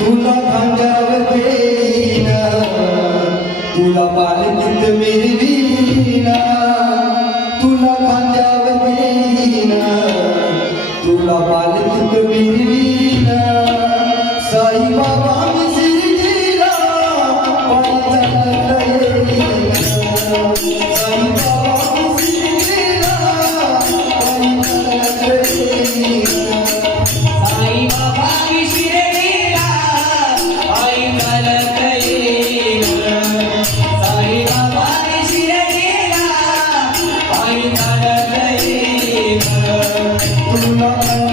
तुला खांद्यावर देईना. तुला पालकीत मिरवीना. तुला खांद्यावर देईना. तुला पालकीत मिरवीना. साई बाबा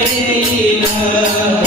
Medina